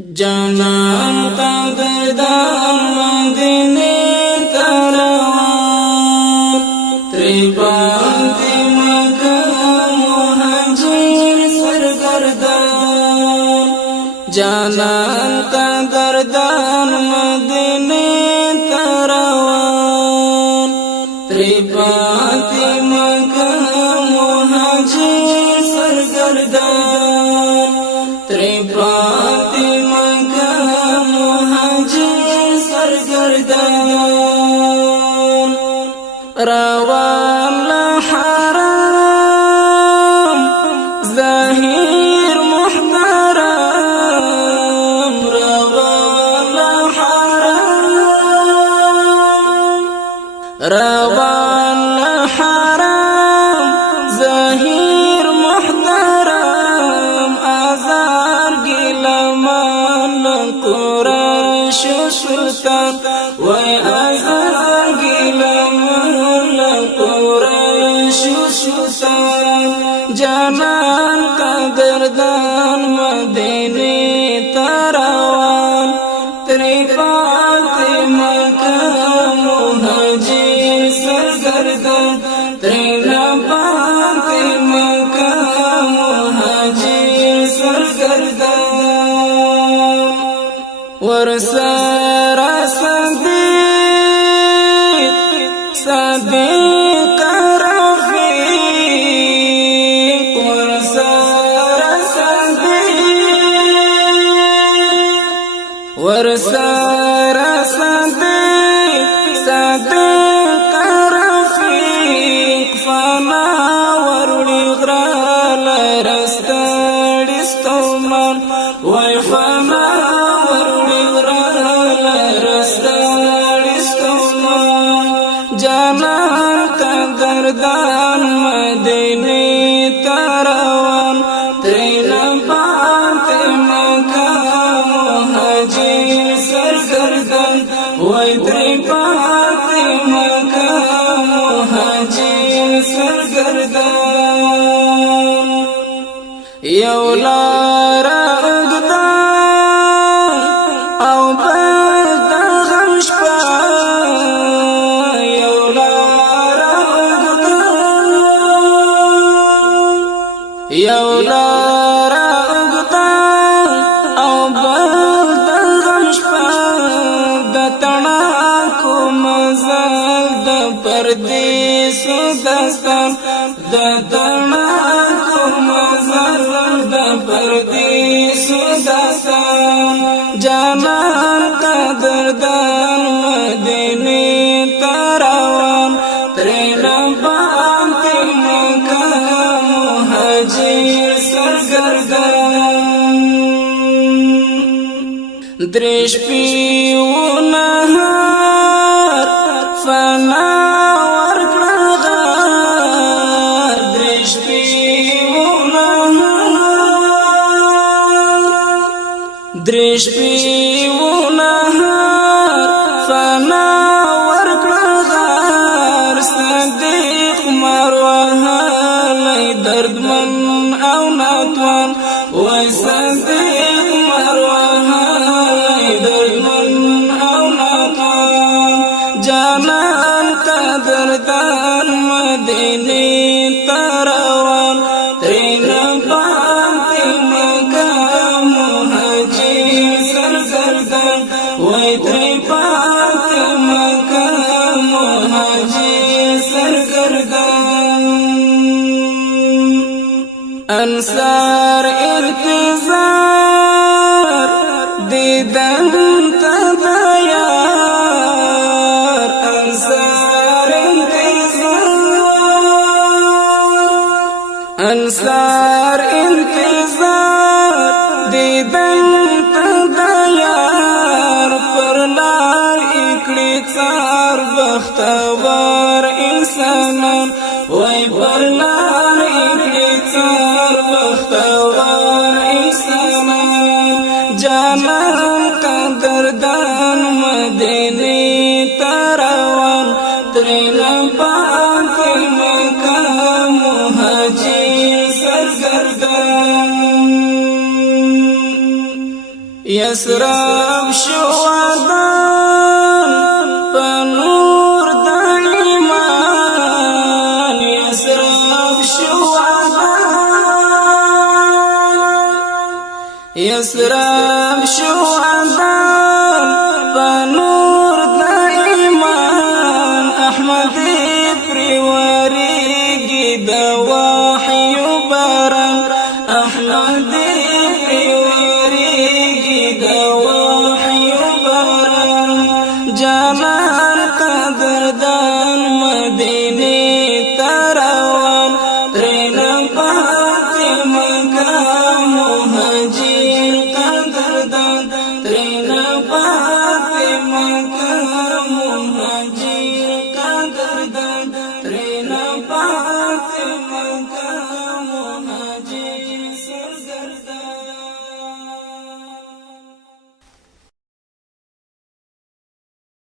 جانان قدردان مدینه تروان تری باندې مکه مهاجر سرگردان جانان قدردان مدینه تروان تری باندې مکه مهاجر سرگردان تری باندې روان لحرام ظاهر محترم روان لحرام روان لحرام ظاهر محترم آزار گلمان قرش سلطان وی آزار گلمان قرش سلطان جانان قدردان مدینه تروان تری باندې مکه مهاجر سرگردان تری باندې مکه مهاجر سرگردان ورسره صدیق رفیق ورسره صدیق رفیق فنا وروړي غرال رستړي ستومن وای فنا وروړي غرال رستړي ستومن جانان قدردان مدینه تروان تری باندې مکه مهاجر سرگردان وای تری باندې مکه مهاجر سرگردان یو لار اوږده او بل د غم شپه یو لار اوږده او بل د غم شپه د تڼاکو مزل د پردیسو داستان د تڼاکو مزل د پردیسو داستان جانان قدردان مدینه تروان تری باندې مکه مهاجر سرگردان دریش پیونه فنا ورکړه غار دریش پیونه فنا ورکړه غار صدیق مروهلی دردمن او ناتوان وای صدیق مروهلی دردمن او ناتوان جانان قدردان مدینه تروان تری باندې مکه مهاجر سرگردان وای تری باندې مکه مهاجر سرگردان انصار انتظار دیدن تدیار انصار انتظار دیدن تدیار پر لار اکړي څار بختور انسانان وای پر لار اکړي څار بختور انسانان جانان قدردان مدینه تروان تری باندې مکه مهاجر سرگردان یسرب شوادان پنور د ایمان یسرب شوادان یسرب شوادان پنور